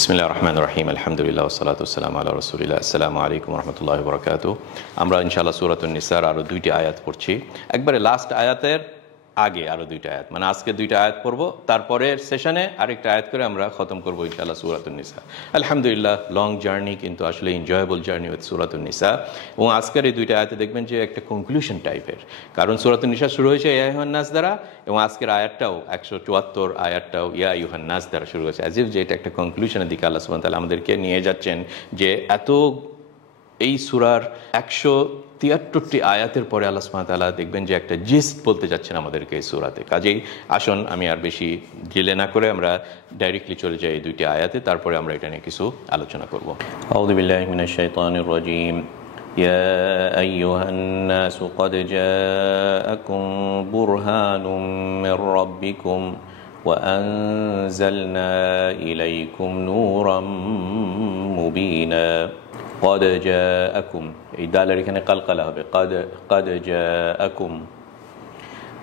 বিসমিল্লাহির রহমানির রহিম আলহামদুলিল্লাহ ওয়াসসালাতু ওয়াসসালামু আলা রাসূলিল্লাহ আসসালামু আলাইকুম ওয়া রাহমাতুল্লাহি ওয়া বারাকাতুহু। আমরা ইনশাআল্লাহ সূরাতুন নিসার আরো দুইটি আয়াত পড়ছি। একবারে লাস্ট আয়াতের আগে আরো দুইটা আয়াত, মানে আজকে দুইটা আয়াত পড়ব, তারপরের সেশনে আরেকটা আয়াত করে আমরা খতম করব ইনশাআল্লাহ সূরাতুন নিসা। আলহামদুলিল্লাহ, লং জার্নি কিন্তু আসলে এনজয়েবল জার্নি উইথ সূরাতুন নিসা। এবং আজকের এই দুইটা আয়াতে দেখবেন যে একটা কনক্লুশন টাইপের, কারণ সূরাতুন নিসা শুরু হয়েছে ইয়া আইয়ুহান নাস দ্বারা, এবং আজকের আয়াতটাও 174 আয়াতটাও ইয়া আইয়ুহান নাস দ্বারা শুরু হয়েছে, অ্যাজ ইফ যে এটা একটা কনক্লুশনের দিকে আল্লাহ সুবহানাহু ওয়া তাআলা আমাদেরকে নিয়ে যাচ্ছেন, যে এত এই সূরার 173টি আয়াতের পরে আল্লাহ সুবহানাহু ওয়া তাআলা দেখবেন যে একটা জিস্ট বলতে যাচ্ছেন আমাদেরকে এই সূরাতে। কাজেই আসুন আমি আর বেশি ডিলে না করে আমরা ডাইরেক্টলি চলে যাই এই দুইটি আয়াতে, তারপরে আমরা এটা নিয়ে কিছু আলোচনা করব। আউযু বিল্লাহি মিনাশ শাইতানির রাজীম। ইয়া আইয়ুহান নাস ক্বাদ জাআকুম বুরহানুম মির রাব্বিকুম ওয়া আনজালনা ইলাইকুম নূরাম মুবিনা। قد جاءكم, এই দালের এখানে কালকালা হবে, قد جاءكم।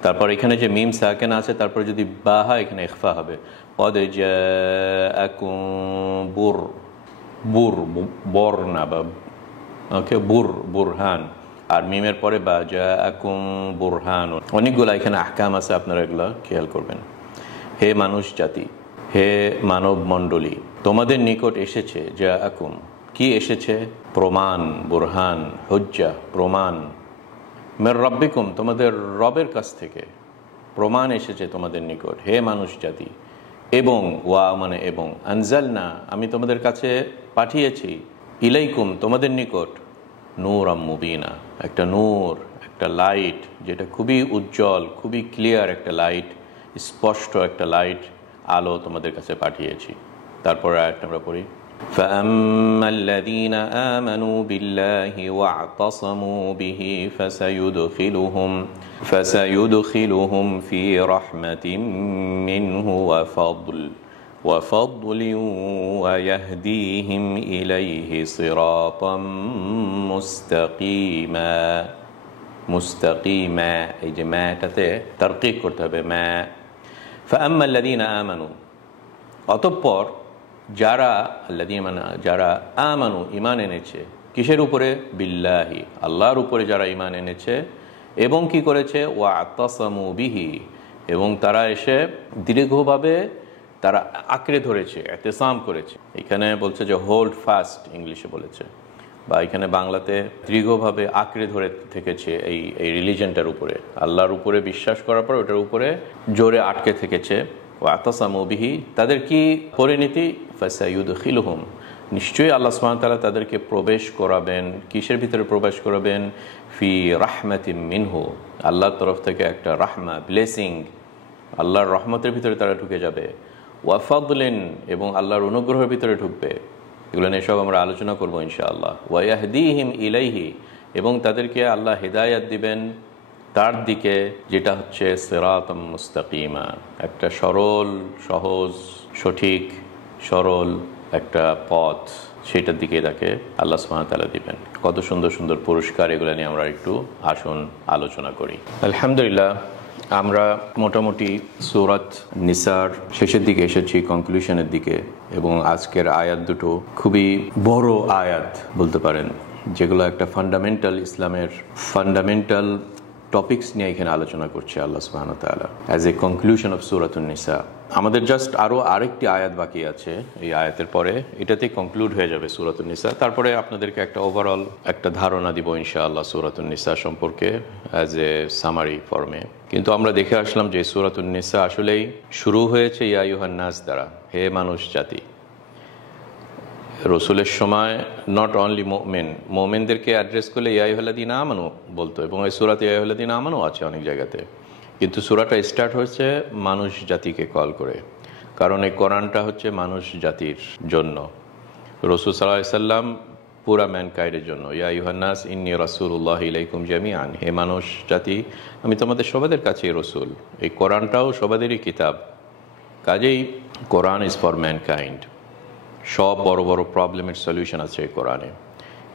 তারপর এখানে যে মিম সাকিন আছে, তারপর যদি বা হয় এখানে ইখফা হবে, قد جاءكم বর না বা ওকে বুরহান, আর মিমের পরে বা জাআকুম বুরহান। অনেকগুলো এখানে আহকাম আছে, আপনারা এগুলো খেয়াল করবেন। হে মানুষ জাতি, হে মানব মণ্ডলী, তোমাদের নিকট এসেছে জাআকুম, কি এসেছে? প্রমাণ, বুরহান, হুজ্জা, প্রমাণ। মির রাব্বিকুম, তোমাদের রবের কাছ থেকে প্রমাণ এসেছে তোমাদের নিকট, হে মানুষ জাতি। এবং ওয়া মানে এবং, আনজালনা আমি তোমাদের কাছে পাঠিয়েছি, ইলাইকুম তোমাদের নিকট, নূরাম মুবিনা একটা নূর, একটা লাইট, যেটা খুবই উজ্জ্বল, খুবই ক্লিয়ার একটা লাইট, স্পষ্ট একটা লাইট, আলো তোমাদের কাছে পাঠিয়েছি। তারপর আয়াতটা আমরা পড়ি। فأما الذين آمنوا بالله واعتصموا به فسيدخلهم في رحمة منه وفضل ويهديهم إليه صراطا মুস্তাকিমা। এই যে ম্যাটাতে তারকিক করতে হবে, ম্যা। فأما الذين آمنوا, অতঃপর যারা যারা আমানু ঈমান এনেছে, কিসের উপরে? বিল্লাহি আল্লাহর উপরে যারা ঈমান এনেছে, এবং কি করেছে? ওয়াতাসামু বিহি, এবং তারা এসে দীর্ঘভাবে তারা আঁকড়ে ধরেছে, ইতিসাম করেছে। এখানে বলছে যে হোল্ড ফাস্ট, ইংলিশে বলেছে, বা এখানে বাংলাতে দীর্ঘভাবে আঁকড়ে ধরে থেকেছে এই রিলিজনটার উপরে, আল্লাহর উপরে বিশ্বাস করার পর ওটার উপরে জোরে আটকে থেকেছে। ওয়াতাসামু বিহি, তাদের কি পরিণতি? ফাসায়ুদখিলুহুম, নিশ্চয়ই আল্লাহ সুবহানাহু ওয়া তাআলা তাদেরকে প্রবেশ করাবেন। কিসের ভিতরে প্রবেশ করাবেন? ফি রাহমাতিম মিনহু, আল্লাহর তরফ থেকে একটা রাহমা, ব্লেসিং, আল্লাহর রহমতের ভিতরে তারা ঢুকে যাবে। ওয়া ফাদলিন, এবং আল্লাহর অনুগ্রহের ভিতরে ঢুকবে। এগুলো নিয়ে সব আমরা আলোচনা করব ইনশাআল্লাহ। ওয়া ইয়াহদিহিম ইলাইহি, এবং তাদেরকে আল্লাহ হিদায়াত দিবেন তার দিকে, যেটা হচ্ছে সিরাতাম মুস্তাকিমা, একটা সরল, সহজ, সঠিক, সরল একটা পথ, সেটার দিকে তাকে আল্লাহ সুবহানাহু ওয়া তাআলা দিবেন। কত সুন্দর সুন্দর পুরস্কার, এগুলো নিয়ে আমরা একটু আসুন আলোচনা করি। আলহামদুলিল্লাহ, আমরা মোটামুটি সূরাত নিসার শেষের দিকে এসেছি, কনক্লুশনের দিকে, এবং আজকের আয়াত দুটো খুবই বড় আয়াত বলতে পারেন, যেগুলো একটা ফান্ডামেন্টাল, ইসলামের ফান্ডামেন্টাল টপিকস নিয়ে এখানে আলোচনা করছে আল্লাহ সুবহানাহু ওয়া তাআলা অ্যাজ এ কনক্লুশন অফ সূরাতুন নিসা। আমাদের জাস্ট আরও আরেকটি আয়াত বাকি আছে, এই আয়াতের পরে এটাতেই কনক্লুড হয়ে যাবে সূরাতুন নিসা। তারপরে আপনাদেরকে একটা ওভারঅল একটা ধারণা দিব ইনশাআল্লাহ সূরাতুন নিসা সম্পর্কে অ্যাজ এ সামারি ফর্মে। কিন্তু আমরা দেখে আসলাম যে সূরাতুন নিসা আসলেই শুরু হয়েছে ইয়া আইয়ুহান নাস দ্বারা, হে মানুষ জাতি। রসুলের সময় নট অনলি মোমেনদেরকে অ্যাড্রেস করলে ইয়া আইয়ুহাল্লাযীনা আমানু বলতো, এবং এই সূরাতে ইয়া আইয়ুহাল্লাযীনা আমানু আছে অনেক জায়গাতে, কিন্তু সূরাটা স্টার্ট হয়েছে মানুষ জাতিকে কল করে, কারণ এই কোরআনটা হচ্ছে মানুষ জাতির জন্য। রাসূল সাল্লাল্লাহু আলাইহি সাল্লাম পুরা ম্যানকাইন্ডের জন্য, ইয়া আইয়ুহান নাস ইন্নী রাসূলুল্লাহি ইলাইকুম জামিআন, হে মানুষ জাতি আমি তোমাদের সবাদের কাছেই রসুল। এই কোরআনটাও সবাদেরই কিতাব, কাজেই কোরআন ইজ ফর ম্যানকাইন্ড। সব বড় বড় প্রবলেমের সলিউশন আছে এই কোরআনে।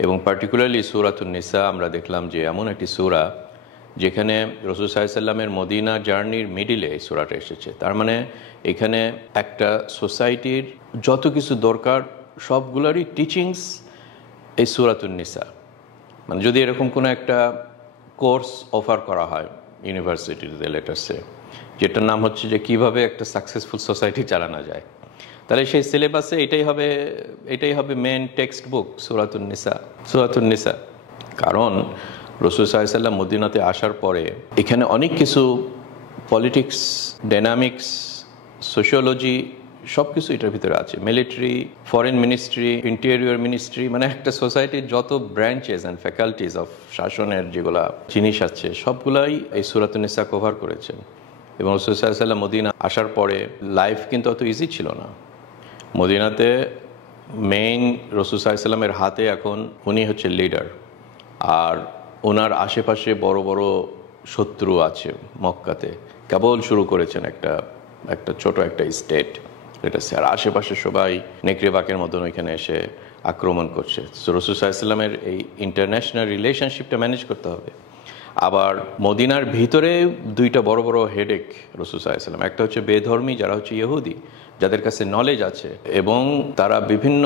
এবং পার্টিকুলারলি সূরাতুন নিসা আমরা দেখলাম যে এমন একটি সূরা যেখানে রাসূল সাল্লাল্লাহু আলাইহি ওয়াসাল্লামের মদিনা জার্নির মিডিলে এই সূরাটা এসেছে। তার মানে এখানে একটা সোসাইটির যত কিছু দরকার সবগুলোরই টিচিংস এই সূরাতুন নিসা। মানে যদি এরকম কোনো একটা কোর্স অফার করা হয় ইউনিভার্সিটিতে, লেটার্সে, যেটার নাম হচ্ছে যে কীভাবে একটা সাকসেসফুল সোসাইটি চালানো যায়, তাহলে সেই সিলেবাসে এটাই হবে মেন টেক্সট বুক, সূরাতুন নিসা। কারণ রাসূল সাল্লাল্লাহু আলাইহি ওয়াসাল্লাম মদিনাতে আসার পরে এখানে অনেক কিছু পলিটিক্স, ডাইনামিক্স, সোশিওলজি সব কিছু এটার ভিতরে আছে। Military, foreign ministry, interior ministry, মানে একটা সোসাইটির যত ব্রাঞ্চেস অ্যান্ড ফ্যাকাল্টিজ অফ শাসনের যেগুলা জিনিস আছে সবগুলাই এই সূরাতুন নিসা কভার করেছেন। এবং রাসূল সাল্লাল্লাহু আলাইহি ওয়াসাল্লাম মদিনা আসার পরে লাইফ কিন্তু অত ইজি ছিল না। মদিনাতে মেইন রাসূল সাল্লাল্লাহু আলাইহি ওয়াসাল্লামের হাতে এখন উনি হচ্ছে লিডার, আর ওনার আশেপাশে বড় বড় শত্রু আছে। মক্কাতে কেবল শুরু করেছেন একটা ছোট একটা স্টেট, এটা আর আশেপাশে সবাই নেকড়ে বাকের মতন ওইখানে এসে আক্রমণ করছে। সো রাসূল সাল্লাল্লাহু আলাইহি ওয়াসাল্লামের এই ইন্টারন্যাশনাল রিলেশনশিপটা ম্যানেজ করতে হবে। আবার মদিনার ভিতরে দুইটা বড় বড় হেডেক রাসূল সাল্লাল্লাহু আলাইহি ওয়াসাল্লাম। একটা হচ্ছে বেধর্মী, যারা হচ্ছে ইহুদি, যাদের কাছে নলেজ আছে এবং তারা বিভিন্ন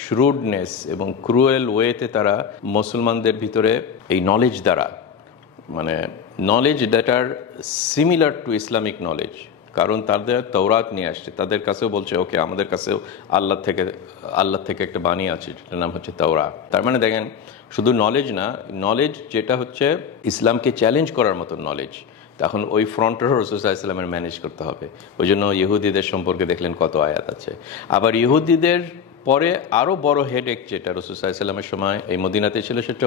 শ্রুডনেস এবং ক্রুয়েল ওয়েতে তারা মুসলমানদের ভিতরে এই নলেজ দ্বারা, মানে knowledge that are similar to Islamic knowledge, কারণ তাদের তওরাত নিয়ে আসছে, তাদের কাছেও বলছে ওকে আমাদের কাছেও আল্লাহ থেকে একটা বাণী আছে, যেটার নাম হচ্ছে তাওরাত। তার মানে দেখেন শুধু নলেজ না, নলেজ যেটা হচ্ছে ইসলামকে চ্যালেঞ্জ করার মতো নলেজ, তখন ওই ফ্রন্টেরও রাসূল সাল্লাল্লাহু আলাইহি ওয়াসাল্লামের ম্যানেজ করতে হবে। ওই জন্য ইহুদিদের সম্পর্কে দেখলেন কত আয়াত আছে। আবার ইহুদিদের পরে আরও বড় হেডেক যেটা রাসূল সাল্লাল্লাহু আলাইহি ওয়াসাল্লামের সময় এই মদিনাতে ছিল, সেটা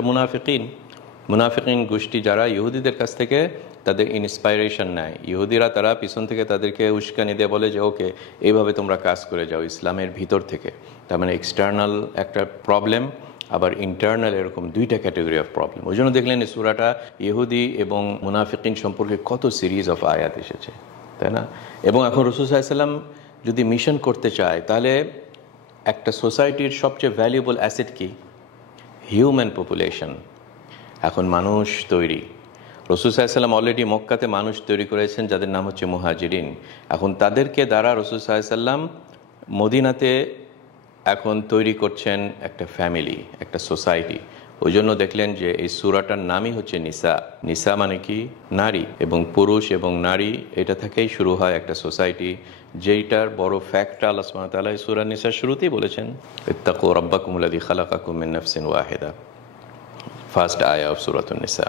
মুনাফিকিন গোষ্ঠী, যারা ইহুদিদের কাছ থেকে তাদের ইন্সপাইরেশন নেয়। ইহুদিরা তারা পিছন থেকে তাদেরকে উস্কানি দিয়ে বলে যে ওকে এইভাবে তোমরা কাজ করে যাও ইসলামের ভিতর থেকে। তার মানে এক্সটার্নাল একটা প্রবলেম, আবার ইন্টারনাল, এরকম দুইটা ক্যাটাগরি অফ প্রবলেম। ওই জন্য দেখলেন এই সূরাটা ইহুদি এবং মুনাফিকিন সম্পর্কে কত সিরিজ অফ আয়াত এসেছে, তাই না? এবং এখন রাসূল সাল্লাল্লাহু আলাইহি ওয়াসাল্লাম যদি মিশন করতে চায়, তাহলে একটা সোসাইটির সবচেয়ে ভ্যালুয়েবল অ্যাসেট কি? Human population. এখন মানুষ তৈরি, রাসূল সাল্লাল্লাহু আলাইহি ওয়াসাল্লাম অলরেডি মক্কাতে মানুষ তৈরি করেছেন যাদের নাম হচ্ছে মুহাজিরিন। এখন তাদেরকে দ্বারা রাসূল সাল্লাল্লাহু আলাইহি ওয়াসাল্লাম মদিনাতে এখন তৈরি করছেন একটা ফ্যামিলি, একটা সোসাইটি। ওই জন্য দেখলেন যে এই সূরাটার নামই হচ্ছে নিসা। নিসা মানে কি? নারী, এবং পুরুষ এবং নারী, এটা থেকেই শুরু হয় একটা সোসাইটি, যেইটার বড় ফ্যাক্টটা আল্লাহ সুবহানাহু ওয়া তাআলা এই সূরা নিসার শুরুতেই বলেছেন, ইত্তাকু রাব্বাকুমুল্লাযী খালাকাকুম মিন নাফসিন ওয়াহিদা, ফার্স্ট আয়া অফ সূরাতুন নিসা।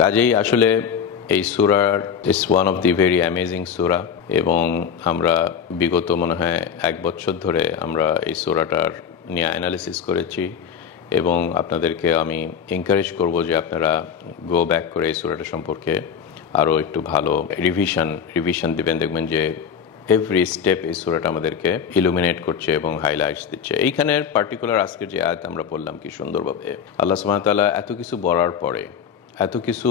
কাজেই আসলে এই সূরার is one of the very amazing সূরা, এবং আমরা বিগত মনে হয় 1 বছর ধরে আমরা এই সূরাটার নিয়ে অ্যানালিসিস করেছি, এবং আপনাদেরকে আমি এনকারেজ করব যে আপনারা গো ব্যাক করে এই সূরাটা সম্পর্কে আরও একটু ভালো রিভিশন দিবেন। দেখবেন যে এভরি স্টেপ এই সূরাটা আমাদেরকে ইলুমিনেট করছে এবং হাইলাইটস দিচ্ছে। এইখানের পার্টিকুলার আজকের যে আয়াত আমরা পড়লাম, কি সুন্দরভাবে আল্লাহ সুবহানাহু ওয়া তাআলা এত কিছু বলার পরে, এত কিছু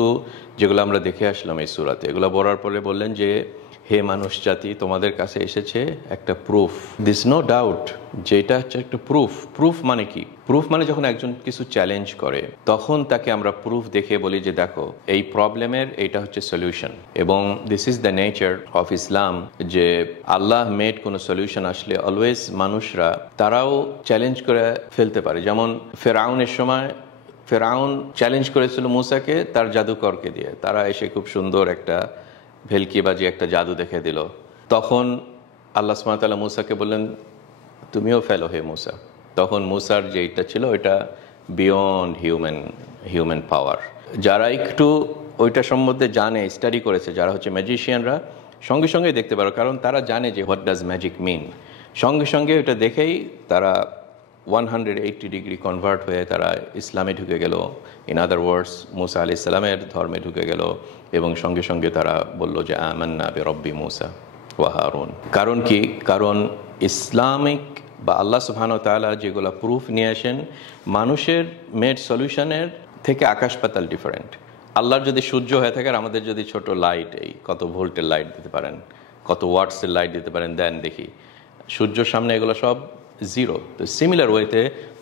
যেগুলো আমরা দেখে আসলাম এই সূরাতে, এগুলো বলার পরে বললেন যে হে মানুষ জাতি, তোমাদের কাছে এসেছে একটা প্রুফ। দিস নো ডাউট যে এটা হচ্ছে একটা প্রুফ মানে কি? প্রুফ মানে যখন একজন কিছু চ্যালেঞ্জ করে, তখন তাকে আমরা প্রুফ দেখে বলি যে দেখো এই প্রবলেমের এইটা হচ্ছে সলিউশন। এবং this is the nature of Islam, যে আল্লাহ মেড কোনো সলিউশন আসলে অলওয়েজ মানুষরা তারাও চ্যালেঞ্জ করে ফেলতে পারে। যেমন ফেরাউনের সময় ফেরাউন চ্যালেঞ্জ করেছিল মূসাকে তার জাদুকরকে দিয়ে, তারা এসে খুব সুন্দর একটা ভেলকিবাজি একটা জাদু দেখে দিল। তখন আল্লাহ সুবহানাহু ওয়া তাআলা মূসাকে বললেন তুমিও ফেলো হে মূসা। তখন মূসার যেটা ছিল ওইটা বিয়ন্ড হিউম্যান পাওয়ার। যারা একটু ওইটা সম্বন্ধে জানে, স্টাডি করেছে, যারা হচ্ছে ম্যাজিশিয়ানরা, সঙ্গে সঙ্গে দেখতে পারো, কারণ তারা জানে যে হোয়াট ডাজ ম্যাজিক মিন। সঙ্গে সঙ্গে ওইটা দেখেই তারা 180 ডিগ্রি কনভার্ট হয়ে তারা ইসলামে ঢুকে গেল। ইন আদার ওয়ার্ডস মূসা আলাইহিস সালামের ধর্মে ঢুকে গেল, এবং সঙ্গে সঙ্গে তারা বলল যে আমান্না বিরব্বি মূসা ওয়া হারুন। কারণ কি? কারণ ইসলামিক বা আল্লাহ সুবহানাহু ওয়া তাআলা যেগুলো প্রুফ নিয়ে আসেন, মানুষের মেড সলিউশনের থেকে আকাশ পাতাল ডিফারেন্ট। আল্লাহর যদি সূর্য হয়ে থাকে আর আমাদের যদি ছোট লাইট, এই কত ভোল্টের লাইট দিতে পারেন, কত ওয়াটসের লাইট দিতে পারেন, দেন দেখি সূর্যর সামনে এগুলো সব জিরো। তো সিমিলার ওয়েতে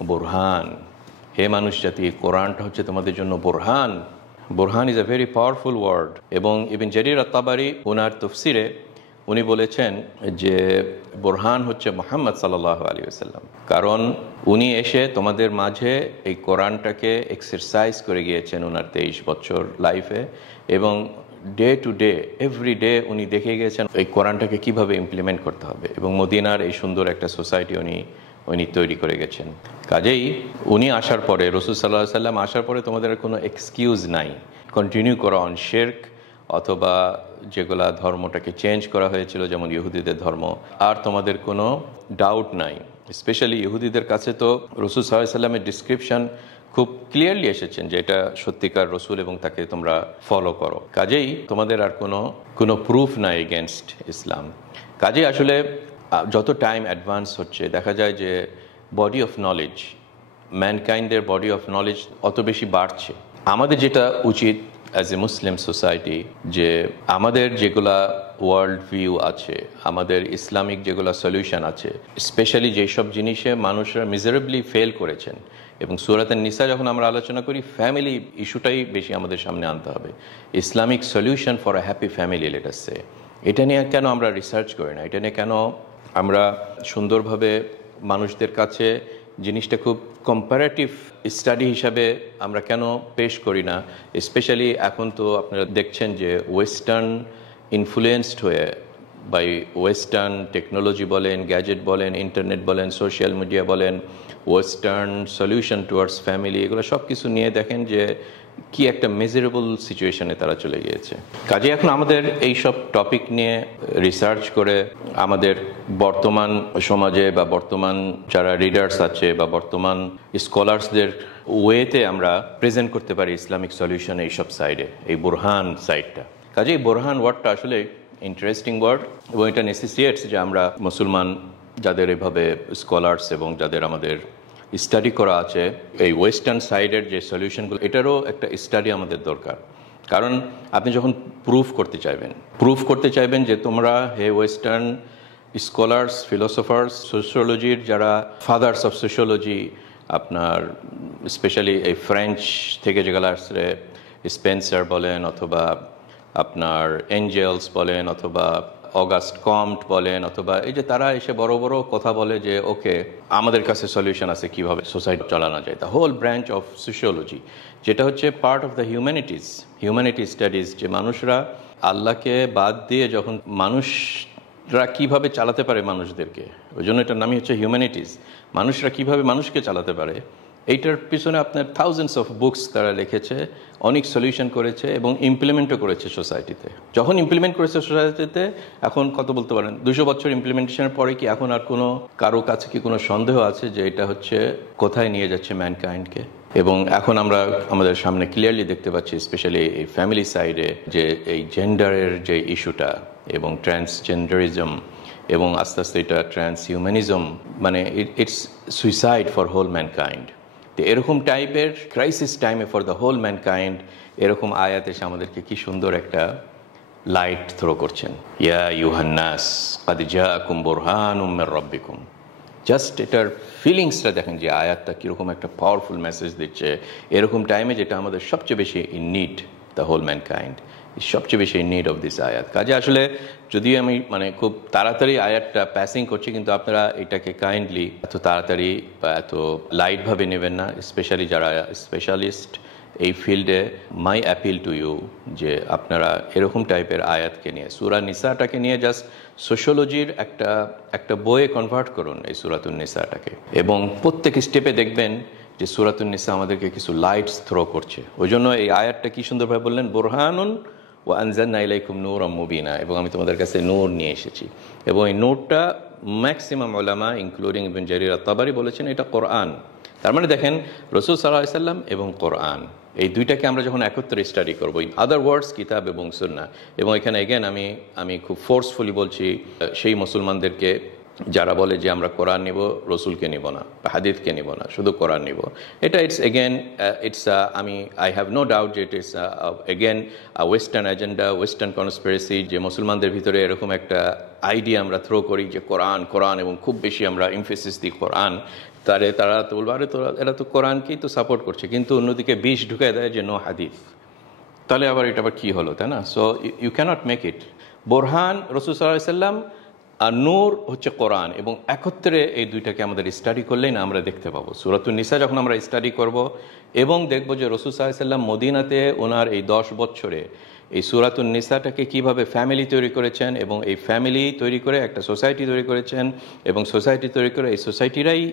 বোরহান, হে মানুষ জাতি, কোরআনটা হচ্ছে তোমাদের জন্য বোরহান, বুরহান is a very powerful word. এবং ইবন জারির আত-তাবারি ওনার তাফসিরে উনি বলেছেন যে বুরহান হচ্ছে মুহাম্মদ সাল্লাল্লাহু আলাইহি ওয়াসাল্লাম, কারণ উনি এসে তোমাদের মাঝে এই কোরআনটাকে এক্সারসাইজ করে গিয়েছেন ওনার 23 বছর লাইফে, এবং day to day every day উনি দেখে গিয়েছেন এই কোরআনটাকে কিভাবে ইমপ্লিমেন্ট করতে হবে, এবং মদিনার এই সুন্দর একটা সোসাইটি উনি তৈরি করে গেছেন। কাজেই উনি আসার পরে, রাসূল সাল্লাল্লাহু আলাইহি ওয়াসাল্লাম আসার পরে তোমাদের কোনো এক্সকিউজ নাই কন্টিনিউ করা অন শিরক অথবা যেগুলা ধর্মটাকে চেঞ্জ করা হয়েছিল যেমন ইহুদিদের ধর্ম, আর তোমাদের কোনো ডাউট নাই। স্পেশালি ইহুদিদের কাছে তো রাসূল সাল্লাল্লাহু আলাইহি ওয়াসাল্লামের ডিসক্রিপশন খুব ক্লিয়ারলি এসেছেন যে এটা সত্যিকার রসুল এবং তাকে তোমরা ফলো করো। কাজেই তোমাদের আর কোনো প্রুফ নাই এগেনস্ট ইসলাম। কাজেই আসলে যত টাইম অ্যাডভান্স হচ্ছে দেখা যায় যে বডি অফ নলেজ, ম্যানকাইন্ডের বডি অফ নলেজ অত বেশি বাড়ছে। আমাদের যেটা উচিত অ্যাজ এ মুসলিম সোসাইটি, যে আমাদের যেগুলা ওয়ার্ল্ড ভিউ আছে, আমাদের ইসলামিক যেগুলা সলিউশন আছে, স্পেশালি যেসব জিনিসে মানুষরা মিজারেবলি ফেল করেছেন, এবং সূরাতুন নিসা যখন আমরা আলোচনা করি ফ্যামিলি ইস্যুটাই বেশি আমাদের সামনে আনতে হবে। Islamic solution for a happy family let us say, এটা নিয়ে কেন আমরা রিসার্চ করি না? এটা নিয়ে কেন আমরা সুন্দরভাবে মানুষদের কাছে জিনিসটা খুব কম্পারেটিভ স্টাডি হিসাবে আমরা কেন পেশ করি না? স্পেশালি এখন তো আপনারা দেখছেন যে ওয়েস্টার্ন ইনফ্লুয়েন্সড হয়ে বাই ওয়েস্টার্ন টেকনোলজি বলেন, গ্যাজেট বলেন, ইন্টারনেট বলেন, সোশ্যাল মিডিয়া বলেন, ওয়েস্টার্ন সলিউশন টুয়ার্ডস ফ্যামিলি, এগুলো সব কিছু নিয়ে দেখেন যে কি একটা মেজারেবল সিচুয়েশনে তারা চলে গিয়েছে। কাজে এখন আমাদের এই সব টপিক নিয়ে রিসার্চ করে আমাদের বর্তমান সমাজে বা বর্তমান যারা রিডার্স আছে বা বর্তমান স্কলার্সদের ওয়েতে আমরা প্রেজেন্ট করতে পারি ইসলামিক সলিউশন এইসব সাইডে, এই বুরহান সাইডটা। কাজে এই বুরহান ওয়ার্ডটা আসলে ইন্টারেস্টিং ওয়ার্ড, এবং এটা নেসেসিয়েটস যে আমরা মুসলমান যাদের এভাবে স্কলার্স এবং যাদের আমাদের স্টাডি করা আছে এই ওয়েস্টার্ন সাইডের যে সলিউশনগুলো, এটারও একটা স্টাডি আমাদের দরকার। কারণ আপনি যখন প্রুফ করতে চাইবেন যে তোমরা হে ওয়েস্টার্ন স্কলার্স, ফিলোসফার্স, সোশিওলজির যারা ফাদার্স অফ সোশিওলজি, আপনার স্পেশালি এই ফ্রেঞ্চ থেকে যেগুলো আসছে, স্পেন্সার বলেন অথবা আপনার এঞ্জেলস বলেন অথবা অগাস্ট কম্ট বলেন, অথবা এই যে তারা এসে বড় বড় কথা বলে যে ওকে আমাদের কাছে সলিউশন আছে কিভাবে সোসাইটি চালানো যায়। The whole branch of sociology, যেটা হচ্ছে part of the humanity studies, যে মানুষরা আল্লাহকে বাদ দিয়ে যখন মানুষরা কিভাবে চালাতে পারে মানুষদেরকে, ওই জন্য এটার নামই হচ্ছে হিউম্যানিটিজ। মানুষরা কিভাবে মানুষকে চালাতে পারে, এইটার পিছনে আপনার থাউজেন্ডস অফ বুকস তারা লিখেছে, অনেক সলিউশন করেছে এবং ইমপ্লিমেন্টও করেছে সোসাইটিতে। যখন ইমপ্লিমেন্ট করেছে সোসাইটিতে, এখন কত বলতে পারেন 200 বছর ইমপ্লিমেন্টেশনের পরে কি এখন আর কারো কাছে কি কোনো সন্দেহ আছে যে এটা হচ্ছে কোথায় নিয়ে যাচ্ছে ম্যানকাইন্ডকে? এবং এখন আমরা আমাদের সামনে ক্লিয়ারলি দেখতে পাচ্ছি, স্পেশালি এই ফ্যামিলি সাইডে, যে এই জেন্ডারের যে ইস্যুটা এবং ট্রান্সজেন্ডারিজম এবং আস্তে আস্তে এটা ট্রান্সহিউম্যানিজম, মানে it's suicide for whole mankind. তো এরকম টাইপের ক্রাইসিস টাইমে ফর দ্য হোল ম্যানকাইন্ড এরকম আয়াত এসে আমাদেরকে কি সুন্দর একটা লাইট থ্রো করছেন। ইয়া ইউহান্নাস কাদ জাআকুম বুরহানুম মির রাব্বিকুম। জাস্ট এটার ফিলিংসটা দেখেন যে আয়াতটা কীরকম একটা পাওয়ারফুল মেসেজ দিচ্ছে এরকম টাইমে, যেটা আমাদের সবচেয়ে বেশি in need, the whole mankind সবচেয়ে বেশি ইন নিড অফ দিস আয়াত। কাজে আসলে যদিও আমি খুব তাড়াতাড়ি আয়াতটা প্যাসিং করছি, কিন্তু আপনারা এটাকে কাইন্ডলি এত তাড়াতাড়ি বা এত লাইটভাবে নেবেন না, স্পেশালি যারা স্পেশালিস্ট এই ফিল্ডে। মাই অ্যাপিল টু ইউ যে আপনারা এরকম টাইপের আয়াতকে নিয়ে, সূরা নিসাটাকে নিয়ে জাস্ট সোশিওলজির একটা বইয়ে কনভার্ট করুন এই সূরাতুন নিসাটাকে, এবং প্রত্যেক স্টেপে দেখবেন যে সূরাতুন নিসা আমাদেরকে কিছু লাইটস থ্রো করছে। ওই জন্য এই আয়াতটা কি সুন্দরভাবে বললেন, বুরহানুন ওয়া আনজালনা ইলাইকুম নূরাম মুবিনা, এবং আমি তোমাদের কাছে নূর নিয়ে এসেছি। এবং এই নূরটা ম্যাক্সিমাম উলামা ইনক্লুডিং ইবন জারির আত-তাবারি বলেছেন এটা কোরআন। তার মানে দেখেন রাসূল সাল্লাল্লাহু আলাইহি সাল্লাম এবং কোরআন, এই দুইটাকে আমরা যখন একত্রে স্টাডি করবো, ইন আদার ওয়ার্ডস কিতাব এবং সুন্নাহ। এবং এখানে এগেন আমি খুব ফোর্সফুলি বলছি সেই মুসলমানদেরকে যারা বলে যে আমরা কোরআন নিব, রসুলকে নিব না, হাদিসকে নিব না, শুধু কোরআন নিব, এটা আই হ্যাভ নো ডাউট যে it is again western agenda, western conspiracy, যে মুসলমানদের ভিতরে এরকম একটা আইডিয়া আমরা থ্রো করি যে কোরআন এবং খুব বেশি আমরা এমফেসিস দিই কোরআন। তারা তো বলবো আরে এরা তো কোরআনকেই তো সাপোর্ট করছে, কিন্তু অন্যদিকে বিষ ঢুকে দেয় যে নো হাদিস, তাহলে আবার এটা আবার কী হলো, তাই না? So you cannot make it. বোরহান রাসূল সাল্লাল্লাহু আলাইহি সাল্লাম আর নূর হচ্ছে কোরআন, এবং একত্রে এই দুইটাকে আমাদের স্টাডি করলেই না আমরা দেখতে পাবো। সূরাতুন নিসা যখন আমরা স্টাডি করব এবং দেখব যে রাসূল সাল্লাল্লাহু আলাইহি সাল্লাম মদিনাতে ওনার এই 10 বছরে এই সূরাতুন নিসাটাকে কিভাবে ফ্যামিলি তৈরি করেছেন, এবং এই ফ্যামিলি তৈরি করে একটা সোসাইটি তৈরি করেছেন, এবং সোসাইটি তৈরি করে এই সোসাইটিরাই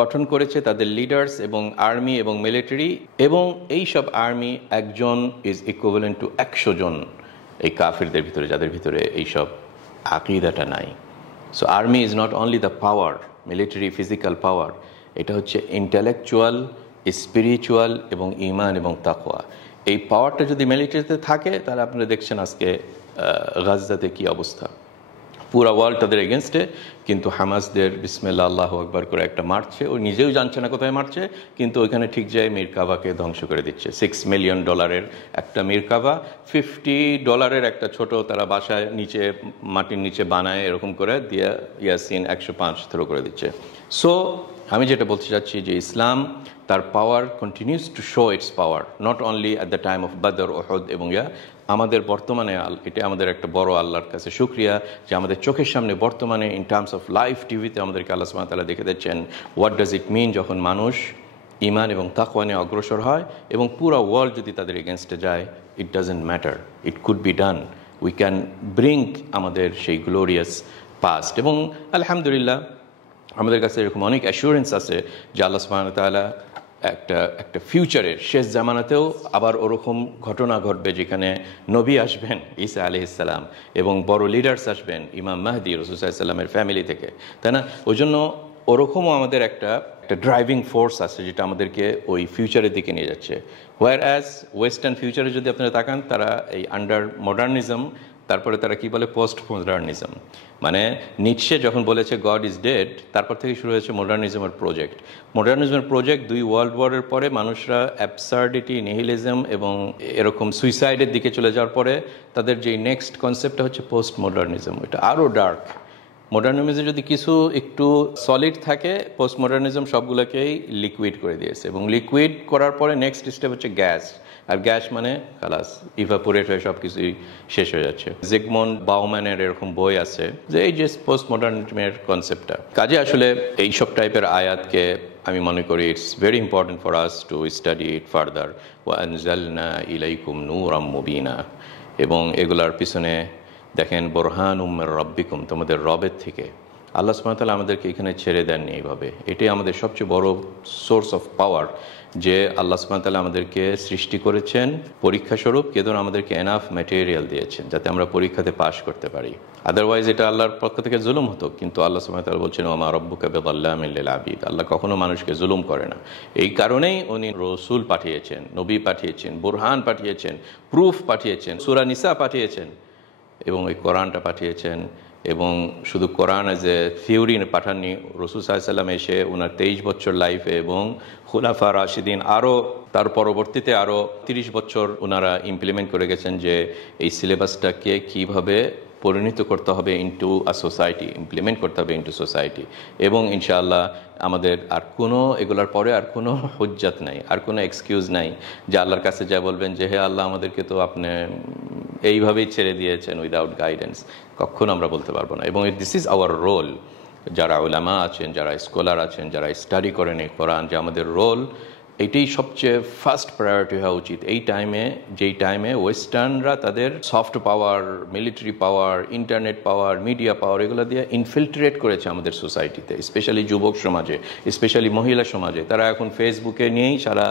গঠন করেছে তাদের লিডার্স এবং আর্মি এবং মিলিটারি, এবং এই সব আর্মি একজন ইজ ইকুইভ্যালেন্ট টু 100 জন এই কাফিরদের ভিতরে, যাদের ভিতরে এইসব আকিদাটা নাই। So army is not only the power, military physical power, এটা হচ্ছে ইন্টেলেকচুয়াল, স্পিরিচুয়াল এবং ঈমান এবং তাকওয়া। এই পাওয়ারটা যদি মিলিটারিতে থাকে তাহলে আপনারা দেখছেন আজকে গাজাতে কি অবস্থা, পুরা ওয়ার্ল্ড তাদের এগেনস্টে, কিন্তু হামাসদের বিসমিল্লাহ আল্লাহু আকবার করে একটা মারছে, ও নিজেও জানছে না কোথায় মারছে, কিন্তু ওইখানে ঠিক যায় মিরকাবাকে ধ্বংস করে দিচ্ছে। $6 মিলিয়ন একটা মিরকাবা, $50 একটা ছোট তারা বাসায় নিচে মাটির নিচে বানায় এরকম করে দিয়ে ইয়াসিন 105 থ্রো করে দিচ্ছে। সো আমি যেটা বলতে চাচ্ছি যে ইসলাম তার power continues to show its power, not only at the time of Badr, Uhud এবং আমাদের বর্তমানে এটা আমাদের একটা বড় আল্লাহর কাছে শুকরিয়া যে আমাদের চোখের সামনে বর্তমানে ইন টার্মস অফ লাইভ টিভিতে আমাদেরকে আল্লাহ সুবহানাহু ওয়া তাআলা দেখে দিচ্ছেন হোয়াট ডাজ ইট মিন যখন মানুষ ঈমান এবং তাকওয়া নিয়ে অগ্রসর হয়, এবং পুরো ওয়ার্ল্ড যদি তাদের এগেনস্টে যায়, it doesn't matter, it could be done, we can bring আমাদের সেই গ্লোরিয়াস পাস্ট। এবং আলহামদুলিল্লাহ আমাদের কাছে এরকম অনেক অ্যাসুরেন্স আছে যে আল্লাহ সুবহানাহু ওয়া তাআলা একটা ফিউচারের শেষ জামানাতেও আবার ওরকম ঘটনা ঘটবে যেখানে নবী আসবেন ঈসা আলাইহিস সালাম, এবং বড় লিডার্স আসবেন ইমাম মাহদি রাসূল সাল্লাল্লাহু আলাইহি সাল্লামের ফ্যামিলি থেকে, তাই না? ওই জন্য ওরকমও আমাদের একটা ড্রাইভিং ফোর্স আছে যেটা আমাদেরকে ওই ফিউচারের দিকে নিয়ে যাচ্ছে। হোয়ার অ্যাজ ওয়েস্টার্ন ফিউচারে যদি আপনারা তাকান, তারা এই আন্ডার মডার্নিজম, তারপরে তারা কি বলে পোস্ট মডার্নিজম, মানে নিটশে যখন বলেছে গড ইজ ডেড, তারপর থেকে শুরু হয়েছে মডার্নিজমের প্রজেক্ট। মডার্নিজমের প্রজেক্ট 2 ওয়ার্ল্ড ওয়ারের পরে মানুষরা অ্যাবসার্ডিটি, নিহিলিজম এবং এরকম সুইসাইডের দিকে চলে যাওয়ার পরে তাদের যে নেক্সট কনসেপ্টটা হচ্ছে পোস্ট মডার্নিজম, এটা আরও ডার্ক। মডার্নিজমে যদি কিছু একটু সলিড থাকে, পোস্ট মডার্নিজম সবগুলোকেই লিকুইড করে দিয়েছে, এবং লিকুইড করার পরে নেক্সট স্টেপ হচ্ছে গ্যাস, আর গ্যাস মানে খালাস ইভাপোরেট হয়ে সব কিছুই শেষ হয়ে যাচ্ছে। জিগমন্ড বাউম্যানের এরকম বই আছে যে এই যে পোস্ট মডার্নিজমের কনসেপ্টটা, কাজে আসলে এইসব টাইপের আয়াতকে আমি মনে করি it's very important for us to study it further. ওয়া আনজালনা ইলাইকুম নূরাম মুবিনা, এবং এগুলার পিছনে দেখেন বোরহানুম মির রাব্বিকুম, তোমাদের রবের থেকে। আল্লাহ সুবহানাহু ওয়া তাআলা আমাদেরকে এখানে ছেড়ে দেননি এইভাবে, এটাই আমাদের সবচেয়ে বড় সোর্স অফ পাওয়ার, যে আল্লাহ সুবহানাহু ওয়া তাআলা আমাদেরকে সৃষ্টি করেছেন পরীক্ষাস্বরূপ, কিন্তু আমাদেরকে এনাফ ম্যাটেরিয়াল দিয়েছেন যাতে আমরা পরীক্ষাতে পাশ করতে পারি। আদারওয়াইজ এটা আল্লাহর পক্ষ থেকে জুলুম হতো, কিন্তু আল্লাহ সুবহানাহু ওয়া তাআলা বলছেন ওয়া মা রাব্বুকা বিযাল্লামিল লিল আবিদ, আল্লাহ কখনো মানুষকে জুলুম করে না। এই কারণেই উনি রসুল পাঠিয়েছেন, নবী পাঠিয়েছেন, বুরহান পাঠিয়েছেন, প্রুফ পাঠিয়েছেন, সূরা নিসা পাঠিয়েছেন, এবং এই কোরআনটা পাঠিয়েছেন। এবং শুধু কোরআন এজ এ থিওরি পাঠাননি, রাসূল সাল্লাল্লাহু আলাইহি ওয়াসাল্লাম এসে ওনার 23 বছর লাইফে এবং খুলাফা রাশিদিন আরও তার পরবর্তীতে আরও 30 বছর ওনারা ইমপ্লিমেন্ট করে গেছেন যে এই সিলেবাসটাকে কীভাবে পরিণত করতে হবে ইনটু আ সোসাইটি, ইমপ্লিমেন্ট করতে হবে ইনটু সোসাইটি। এবং ইনশাআল্লাহ আমাদের আর কোনো এগুলোর পরে আর কোনো হুজ্জাত নাই, আর কোনো এক্সকিউজ নাই যে আল্লাহর কাছে যা বলবেন যে হে আল্লাহ আমাদেরকে তো আপনি এইভাবেই ছেড়ে দিয়েছেন উইদাউট গাইডেন্স, কখনো আমরা বলতে পারবো না। এবং দিস ইজ আওয়ার রোল, যারা উলামা আছেন, যারা স্কলার আছেন, যারা স্টাডি করেন এই কোরআন, যে আমাদের রোল এটাই সবচেয়ে ফার্স্ট প্রায়োরিটি হওয়া উচিত এই টাইমে, যেই টাইমে ওয়েস্টার্নরা তাদের soft power, military power, internet power, media power এগুলো দিয়ে ইনফিল্ট্রেট করেছে আমাদের সোসাইটিতে, স্পেশালি যুবক সমাজে, স্পেশালি মহিলা সমাজে। তারা এখন ফেসবুকে নিয়েই সারা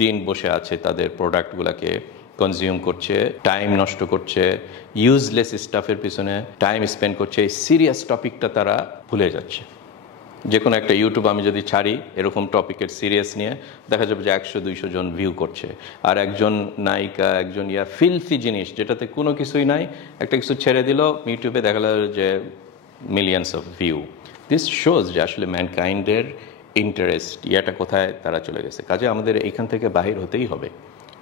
দিন বসে আছে, তাদের প্রোডাক্টগুলোকে কনজিউম করছে, টাইম নষ্ট করছে, ইউজলেস স্টাফের পিছনে টাইম স্পেন্ড করছে, এই সিরিয়াস টপিকটা তারা ভুলে যাচ্ছে। যে কোনো একটা ইউটিউব আমি যদি ছাড়ি এরকম টপিকের সিরিয়াস নিয়ে, দেখা যাবে যে 100-200 জন ভিউ করছে, আর একজন নায়িকা, একজন ফিলথি জিনিস যেটাতে কোনো কিছুই নাই, একটা কিছু ছেড়ে দিল ইউটিউবে, দেখা গেল যে millions of view. This shows যে আসলে ম্যানকাইন্ডের ইন্টারেস্ট কোথায় তারা চলে গেছে। কাজে আমাদের এইখান থেকে বাহির হতেই হবে,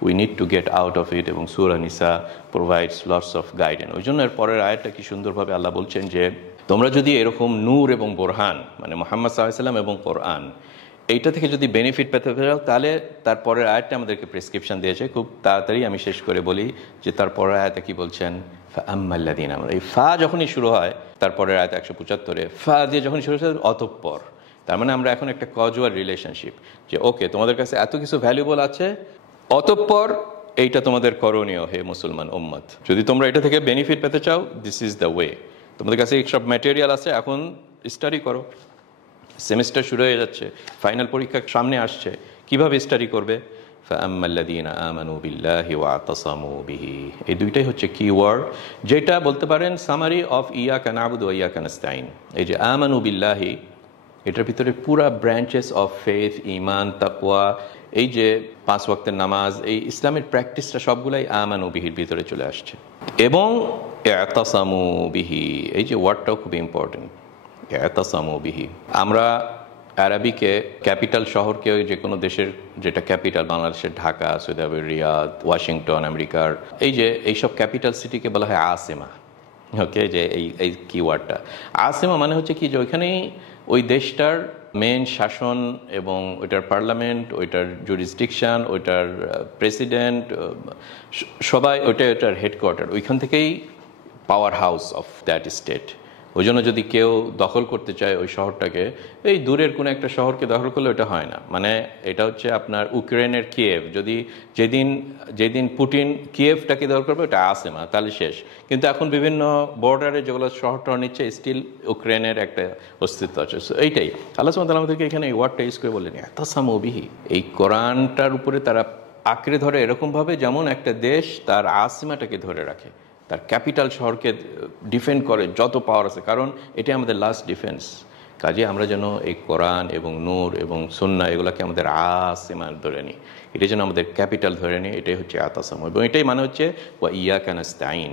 we need to get out of it, এবং সূরা নিসা প্রোভাইডস লটস অফ গাইডেন্স। ওই জন্য এর পরের আয়াতটা কি সুন্দরভাবে আল্লাহ বলছেন যে তোমরা যদি এরকম নূর এবং বোরহান, মানে মুহাম্মদ সাল্লাল্লাহু আলাইহি ওয়াসাল্লাম এবং কোরআন, এইটা থেকে যদি বেনিফিট পেতে চাও তাহলে তারপরের আয়াতটা আমাদেরকে প্রেসক্রিপশন দিয়েছে। খুব তাড়াতাড়ি আমি শেষ করে বলি যে তারপরের আয়াতে কি বলছেন, ফাআম্মাল্লাযীনা আমানু। এই ফা যখনই শুরু হয় তারপরের আয়াত 175-এ ফা দিয়ে যখনই শুরু হয় অতঃপর, তার মানে আমরা এখন একটা কজুয়াল রিলেশনশিপ যে ওকে তোমাদের কাছে এত কিছু ভ্যালুয়েবল আছে, অতঃপর এইটা তোমাদের করণীয় হে মুসলমান উম্মত। যদি তোমরা এটা থেকে বেনিফিট পেতে চাও, দিস ইজ দ্য ওয়ে। তোমাদের কাছে সব ম্যাটেরিয়াল আছে, এখন স্টাডি করো। সেমিস্টার শুরু হয়ে যাচ্ছে, ফাইনাল পরীক্ষা সামনে আসছে, কিভাবে স্টাডি করবে? ফাআম্মাল্লাযীনা আমানু বিল্লাহি ওয়া আতাসামু বিহি। এই দুইটাই হচ্ছে কিওয়ার্ড, যেটা বলতে পারেন সামারি অফ ইয়াকা না'বুদু ওয়া ইয়াকা নাস্তাইন। এই যে আমানু বিল্লাহি, এটার ভিতরে পুরা ব্রাঞ্চেস অফ ফেথ, ঈমান, তাকওয়া, এই যে 5 ওয়াক্তের নামাজ, এই ইসলামের প্র্যাকটিসটা সবগুলাই আমানু বিহির ভিতরে চলে আসছে। এবং ইতাসামু বিহি, এই যে ওয়ার্ডটাও খুব ইম্পর্টেন্ট, ইতাসামু বিহি। আমরা আরবিকে ক্যাপিটাল শহরকে যে কোনো দেশের যেটা ক্যাপিটাল, বাংলাদেশের ঢাকা, সৌদি আরবের রিয়াদ, ওয়াশিংটন, আমেরিকার এই যে এইসব ক্যাপিটাল সিটিকে বলা হয় আসিমা। ওকে, যে এই কিওয়ার্ডটা আসিমা মানে হচ্ছে কি যে ওইখানেই ওই দেশটার মেন শাসন এবং ওইটার পার্লামেন্ট, ওইটার জুরিসডিকশন, ওইটার প্রেসিডেন্ট, সবাই ওইটার হেডকোয়ার্টার, ওইখান থেকেই power house of that state. ওই জন্য যদি কেউ দখল করতে চায় ওই শহরটাকে, এই দূরের কোনো একটা শহরকে দখল করলে ওটা হয় না। মানে এটা হচ্ছে আপনার ইউক্রেনের কিয়েভ, যদি যেদিন পুটিন কিয়েভটাকে দখল করবে ওটা আসিমা, তাহলে শেষ। কিন্তু এখন বিভিন্ন বর্ডারে যেগুলো শহরটা নিচ্ছে, স্টিল ইউক্রেনের একটা অস্তিত্ব আছে। এইটাই আল্লাহ সুবহানাহু ওয়া তাআলা আমাদেরকে এখানে এই ওয়ার্ডটা ইউজ করে বললেন ইতাসামু বিহি। এই কোরআনটার উপরে তারা আঁকড়ে ধরে এরকমভাবে যেমন একটা দেশ তার আসিমাটাকে ধরে রাখে, তার ক্যাপিটাল শহরকে ডিফেন্ড করে যত পাওয়ার আছে, কারণ এটাই আমাদের লাস্ট ডিফেন্স। কাজে আমরা যেন এই কোরআন এবং নূর এবং সুন্নাহ এগুলোকে আমাদের আসিমা ধরে নিই, এটা যেন আমাদের ক্যাপিটাল ধরে নিই। এটাই হচ্ছে আতাসামু, এবং এটাই মানে হচ্ছে ওয়া ইয়াকা নাস্তাইন,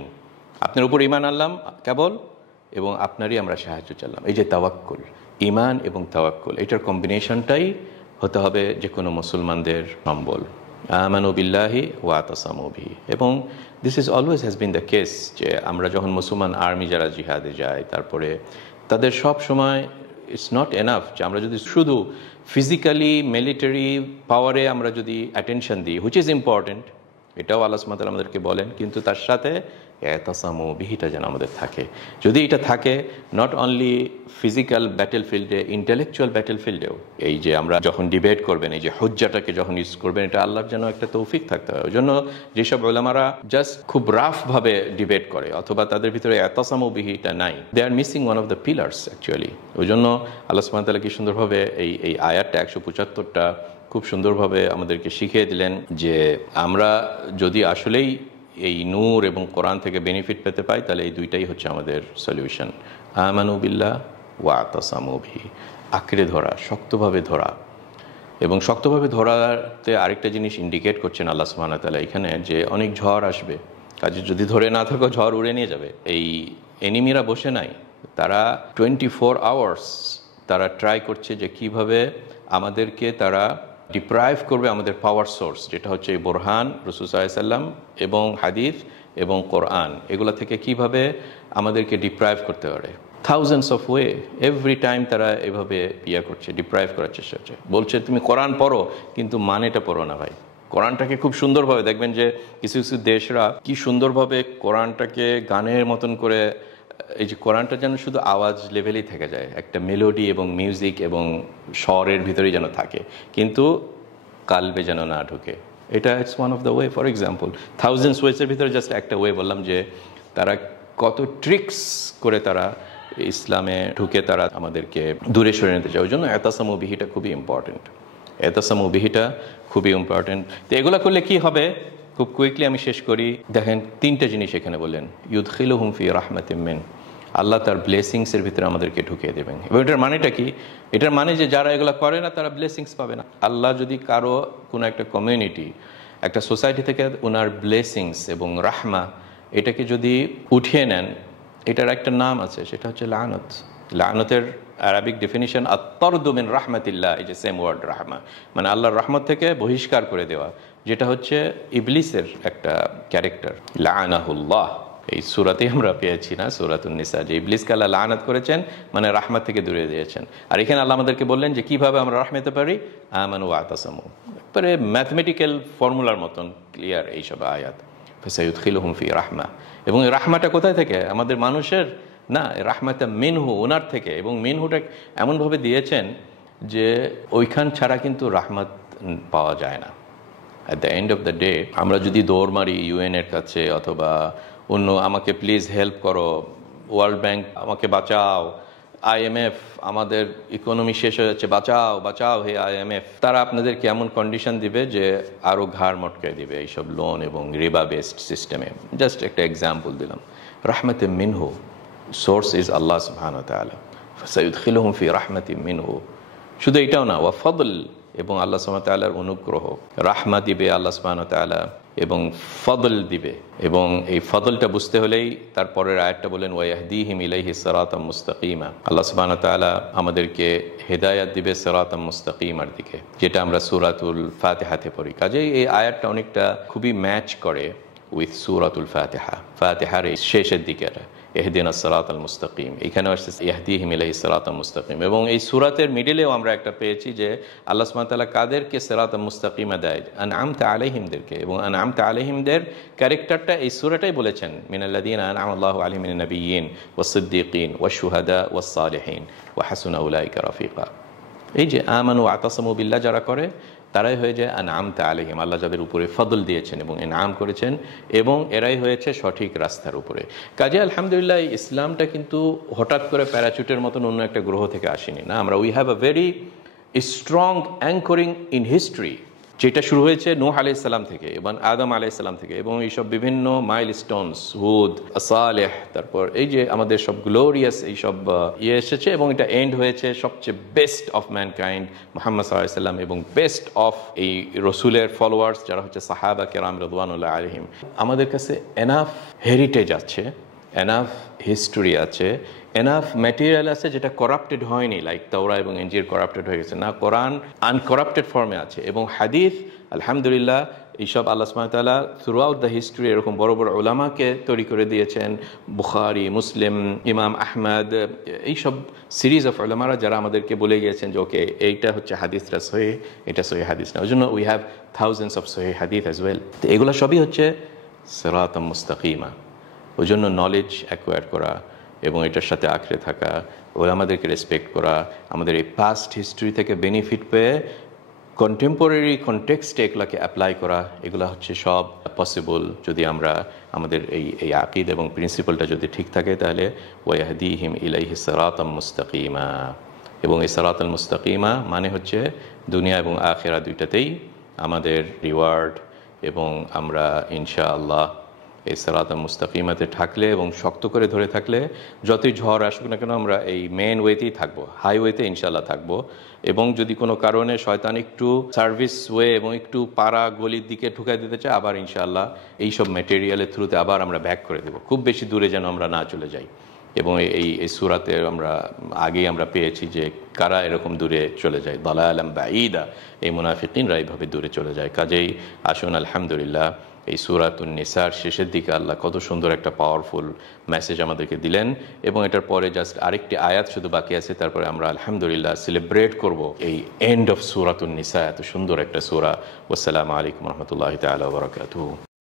আপনার উপর ঈমান আনলাম কেবল এবং আপনারই আমরা সাহায্য চাইলাম। এই যে তাওয়াক্কুল, ঈমান এবং তাওয়াক্কুল, এটার কম্বিনেশনটাই হতে হবে যে কোনো মুসলমানদের সম্বল। আমানু বিল্লাহি ওয়া আতাসামু বিহি। এবং this is always has been the case, যে আমরা যখন মুসলমান আর্মি যারা জিহাদে যায়, তারপরে তাদের সব সময় ইটস নট এনাফ যে আমরা যদি শুধু ফিজিক্যালি মিলিটারি পাওয়ারে আমরা যদি অ্যাটেনশন দিই, হুইচ ইজ ইম্পর্টেন্ট, এটাও আল্লাহ সুবহানাহু ওয়া তাআলা আমাদেরকে বলেন, কিন্তু তার সাথে ইতাসামু বিহিটা যেন আমাদের থাকে। যদি এটা থাকে নট অনলি ফিজিক্যাল ব্যাটেল ফিল্ডে, ইন্টেলেকচুয়াল ব্যাটেল ফিল্ডেও, এই যে আমরা যখন ডিবেট করবেন, এই যে হুজ্জাটাকে যখন ইউজ করবেন, এটা আল্লাহর যেন একটা তৌফিক থাকতে হয়। ওই জন্য যেসব উলামারা জাস্ট খুব রাফভাবে ডিবেট করে অথবা তাদের ভিতরে ইতাসামু বিহিটা নাই, they are missing one of the pillars actually. ওই জন্য আল্লাহ সুবহানাহু ওয়া তাআলা কি সুন্দরভাবে এই আয়াতটা 175টা খুব সুন্দরভাবে আমাদেরকে শিখিয়ে দিলেন যে আমরা যদি আসলেই এই নূর এবং কোরআন থেকে বেনিফিট পেতে পাই, তাহলে এই দুইটাই হচ্ছে আমাদের সলিউশন। আমানু বিল্লাহ ওয়া আতাসামু বিহি, আঁকড়ে ধরা, শক্তভাবে ধরা। এবং শক্তভাবে ধরাতে আরেকটা জিনিস ইন্ডিকেট করছেন আল্লাহ সুবহানাহু ওয়া তাআলা এখানে, যে অনেক ঝড় আসবে, কাজে যদি ধরে না থাকো ঝড় উড়ে নিয়ে যাবে। এই এনিমিরা বসে নাই, তারা 24 আওয়ার্স তারা ট্রাই করছে যে কিভাবে আমাদেরকে তারা ডিপ্রাইভ করবে আমাদের পাওয়ার সোর্স, যেটা হচ্ছে এই বোরহান, রাসূল সাল্লাল্লাহু আলাইহি ওয়াসাল্লাম এবং হাদিস এবং কোরআন, এগুলো থেকে কিভাবে আমাদেরকে ডিপ্রাইভ করতে পারে। Thousands of way, every time তারা এভাবে করছে, ডিপ্রাইভ করার চেষ্টা করছে। বলছে তুমি কোরআন পড়ো, কিন্তু মানেটা পড়ো না ভাই। কোরআনটাকে খুব সুন্দরভাবে দেখবেন যে কিছু কিছু দেশরা কি সুন্দরভাবে কোরআনটাকে গানের মতন করে, এই যে কোরআনটা যেন শুধু আওয়াজ লেভেলেই থেকে যায়, একটা মেলোডি এবং মিউজিক এবং স্বরের ভিতরেই যেন থাকে, কিন্তু কালবে যেন না ঢুকে। এটা it's one of the way. For example, thousands ওয়েসের ভিতরে জাস্ট একটা ওয়ে বললাম, যে তারা কত ট্রিক্স করে তারা ইসলামে ঢুকে তারা আমাদেরকে দূরে সরিয়ে নিতে চায়। ওই জন্য ইতাসামু বিহিটা খুবই ইম্পর্টেন্ট, ইতাসামু বিহিটা খুবই ইম্পর্টেন্ট। তো এগুলো করলে কি হবে, খুব কুইকলি আমি শেষ করি। দেখেন 3টে জিনিস এখানে বললেন, ইউদখিলুহুম ফি রাহমাতিম মিন, আল্লাহ তার ব্লেসিংসের ভিতরে আমাদেরকে ঢুকিয়ে দেবেন। এবং এটার মানেটা কি? এটার মানে যে যারা এগুলো করে না তারা ব্লেসিংস পাবে না। আল্লাহ যদি কারো কোনো একটা কমিউনিটি, একটা সোসাইটি থেকে ওনার ব্লেসিংস এবং রাহমা এটাকে যদি উঠিয়ে নেন, এটার একটা নাম আছে, সেটা হচ্ছে লানত। লানতের আরবিক ডেফিনিশন আত-তারদু মিন রাহমাতিল্লাহ, এই যে সেম ওয়ার্ড রাহমা, মানে আল্লাহর রহমত থেকে বহিষ্কার করে দেওয়া, যেটা হচ্ছে ইবলিসের একটা ক্যারেক্টার। লানাহুল্লাহ, এই সূরাতেই আমরা পেয়েছি না, সূরাতুন নিসা, যে ইবলিসকে আল্লাহ লানাত করেছেন মানে রাহমাত থেকে দূরে দিয়েছেন। আর এখানে আল্লাহ আমাদেরকে বললেন যে কিভাবে আমরা রাহমাতে পারি, আমানু ওয়া আতাসামু, একবারে ম্যাথমেটিক্যাল ফর্মুলার মতন ক্লিয়ার এইসব আয়াত। ফাসায়ুদখিলুহুম ফি রাহমা, এবং এই রাহমাটা কোথায় থেকে? আমাদের মানুষের না, রাহমাতা মিনহু, ওনার থেকে। এবং মিনহুটা এমনভাবে দিয়েছেন যে ওইখান ছাড়া কিন্তু রাহমাত পাওয়া যায় না। At the end of the day আমরা যদি দৌড় মারি ইউএনের কাছে, অথবা অন্য আমাকে প্লিজ হেল্প করো, ওয়ার্ল্ড ব্যাংক আমাকে বাঁচাও, IMF আমাদের ইকোনমি শেষ হয়ে যাচ্ছে, বাঁচাও বাঁচাও হে IMF, তারা আপনাদেরকে এমন কন্ডিশন দিবে যে আরও ঘাড় মটকায় দিবে এইসব লোন এবং রিবা বেসড সিস্টেমে। জাস্ট একটা এক্সাম্পল দিলাম। রাহমাতে মিনহু, সোর্স ইজ আল্লাহ সুবহানাহু ওয়া তাআলা, ফাসায়ুদখিলুহুম ফি রাহমাতিম মিনহু। শুধু এটাও না, ওয়া ফদল, এবং আল্লাহ সুবহানাহু ওয়া তাআলার অনুগ্রহ, রাহমা দিবে আল্লাহ সুবহানাহু ওয়া তাআলা, এবং ফদল দিবে। এবং এই ফদলটা বুঝতে হলেই তারপরের আয়াতটা বলেন ওয়াহদিহিম ইলাইহি সিরাতাম মুস্তাকিমা, আল্লাহ সুবহানাহু ওয়া তাআলা আমাদেরকে হেদায়েত দিবে সিরাতাম মুস্তাকিমার দিকে, যেটা আমরা সূরাতুল ফাতিহাতে পড়ি। কাজেই এই আয়াতটা অনেকটা খুবই ম্যাচ করে উইথ সূরাতুল ফাতিহা, ফাতিহার এই শেষের দিকে ইহদিনাস সিরাতাল মুস্তাকিম, এখানে আসছে ইয়াহদিহিম ইলাইহিস সিরাতাল মুস্তাকিম। এবং এই সূরাতের মিডলেও আমরা একটা পেয়েছি যে আল্লাহ সুবহানাহু ওয়া তাআলা কাদেরকে সিরাতাল মুস্তাকিমা দেয়, আনআমতা আলাইহিমদেরকে। এবং আনআমতা আলাইহিমদের ক্যারেক্টারটা এই সূরাটাই বলেছেন, মিনাল্লাযীনা আনআমাল্লাহু আলাইহিম মিনান নাবিয়্যিন ওয়াস সিদ্দীকিন ওয়াশ শুহাদা ওয়াস সালিহিন ওয়া হাসুনা উলাইকা রাফিকা। এই যে আমানু ওয়া আতাসামু বিল্লাহ যারা করে, তারাই হয়ে যায় আনআমতা আলাইহিম, আল্লাহ যাদের উপরে ফদল দিয়েছেন এবং ইনআম করেছেন, এবং এরাই হয়েছে সঠিক রাস্তার উপরে। কাজে আলহামদুলিল্লাহ ইসলামটা কিন্তু হঠাৎ করে প্যারাচুটের মতন অন্য একটা গ্রহ থেকে আসেনি না। আমরা we have a very strong anchoring in history, যেটা শুরু হয়েছে নূহ আলাইহিস সালাম থেকে এবং আদম আলাইহিস সালাম থেকে, এবং এইসব বিভিন্ন মাইলস্টোনস, হুদ, সালেহ, তারপর এই যে আমাদের সব গ্লোরিয়াস এইসব এসেছে, এবং এটা এন্ড হয়েছে সবচেয়ে বেস্ট অফ ম্যানকাইন্ড মুহাম্মদ সাল্লাল্লাহু আলাইহি ওয়াসাল্লাম, এবং বেস্ট অফ এই রসুলের ফলোয়ার্স যারা হচ্ছে সাহাবা কেরাম রাদিয়াল্লাহু আলাইহিম। আমাদের কাছে এনাফ হেরিটেজ আছে, এনাফ হিস্ট্রি আছে, এনাফ ম্যাটেরিয়াল আছে যেটা করাপ্টেড হয়নি, লাইক তাওরা এবং ইনজিল করাপ্টেড হয়ে গেছে না, কোরআন আনকরাপ্টেড ফর্মে আছে। এবং হাদিস আলহামদুলিল্লাহ এইসব আল্লাহ সুবহানাহু ওয়া তাআলা থ্রু আউট দ্য হিস্ট্রি এরকম বড় বড় উলামাকে তৈরি করে দিয়েছেন, বুখারী, মুসলিম, ইমাম আহমদ, এইসব সিরিজ অফ উলামারা যারা আমাদেরকে বলে গিয়েছেন যে ওকে এইটা হচ্ছে হাদিসটা সহিহ, এটা সহিহ হাদিস না। ওই জন্য উই হ্যাভ থাউজেন্ডস অফ সহিহ হাদিস অ্যাজ ওয়েল। তো এগুলো সবই হচ্ছে সিরাতাম মুস্তাকিমা। ওই জন্য নলেজ অ্যাকোয়ার করা এবং এটার সাথে আঁকড়ে থাকা, ওলামাদেরকে রেসপেক্ট করা, আমাদের এই পাস্ট হিস্ট্রি থেকে বেনিফিট পেয়ে কন্টেম্পোরারি কনটেক্সটে এগুলোকে অ্যাপ্লাই করা, এগুলো হচ্ছে সব পসিবল যদি আমরা আমাদের এই আকিদ এবং প্রিন্সিপালটা যদি ঠিক থাকে, তাহলে ওয়াহদিহিম ইলাইহি সিরাতাম মুস্তাকিমা। এবং এই সিরাতাল মুস্তাকিমা মানে হচ্ছে দুনিয়া এবং আখিরা দুইটাতেই আমাদের রিওয়ার্ড, এবং আমরা ইনশাআল্লাহ এই সিরাতাল মুস্তাকিমাতে থাকলে এবং শক্ত করে ধরে থাকলে যতই ঝড় আসুক না কেন আমরা এই মেন ওয়েতেই থাকবো, হাইওয়েতে ইনশাআল্লাহ থাকবো। এবং যদি কোনো কারণে শয়তান একটু সার্ভিস ওয়ে এবং একটু পাড়া গলির দিকে ঢুকাই দিতে চায়, আবার ইনশাআল্লাহ এইসব ম্যাটেরিয়ালের থ্রুতে আবার আমরা ব্যাক করে দেবো, খুব বেশি দূরে যেন আমরা না চলে যাই। এবং এই সূরাতে আমরা আগেই আমরা পেয়েছি যে কারা এরকম দূরে চলে যায়, দালালাম বাঈদা, এই মুনাফিকিনরা এইভাবে দূরে চলে যায়। কাজেই আসুন আলহামদুলিল্লাহ এই সূরাতুন নিসার শেষের দিকে আল্লাহ কত সুন্দর একটা পাওয়ারফুল মেসেজ আমাদেরকে দিলেন, এবং এটার পরে জাস্ট আরেকটি আয়াত শুধু বাকি আছে, তারপরে আমরা আলহামদুলিল্লাহ সেলিব্রেট করব এই এন্ড অফ সূরাতুন নিসা, এত সুন্দর একটা সূরা। ওয়াসসালামু আলাইকুম ওয়া রাহমাতুল্লাহি তাআলা ওয়া বারাকাতুহু।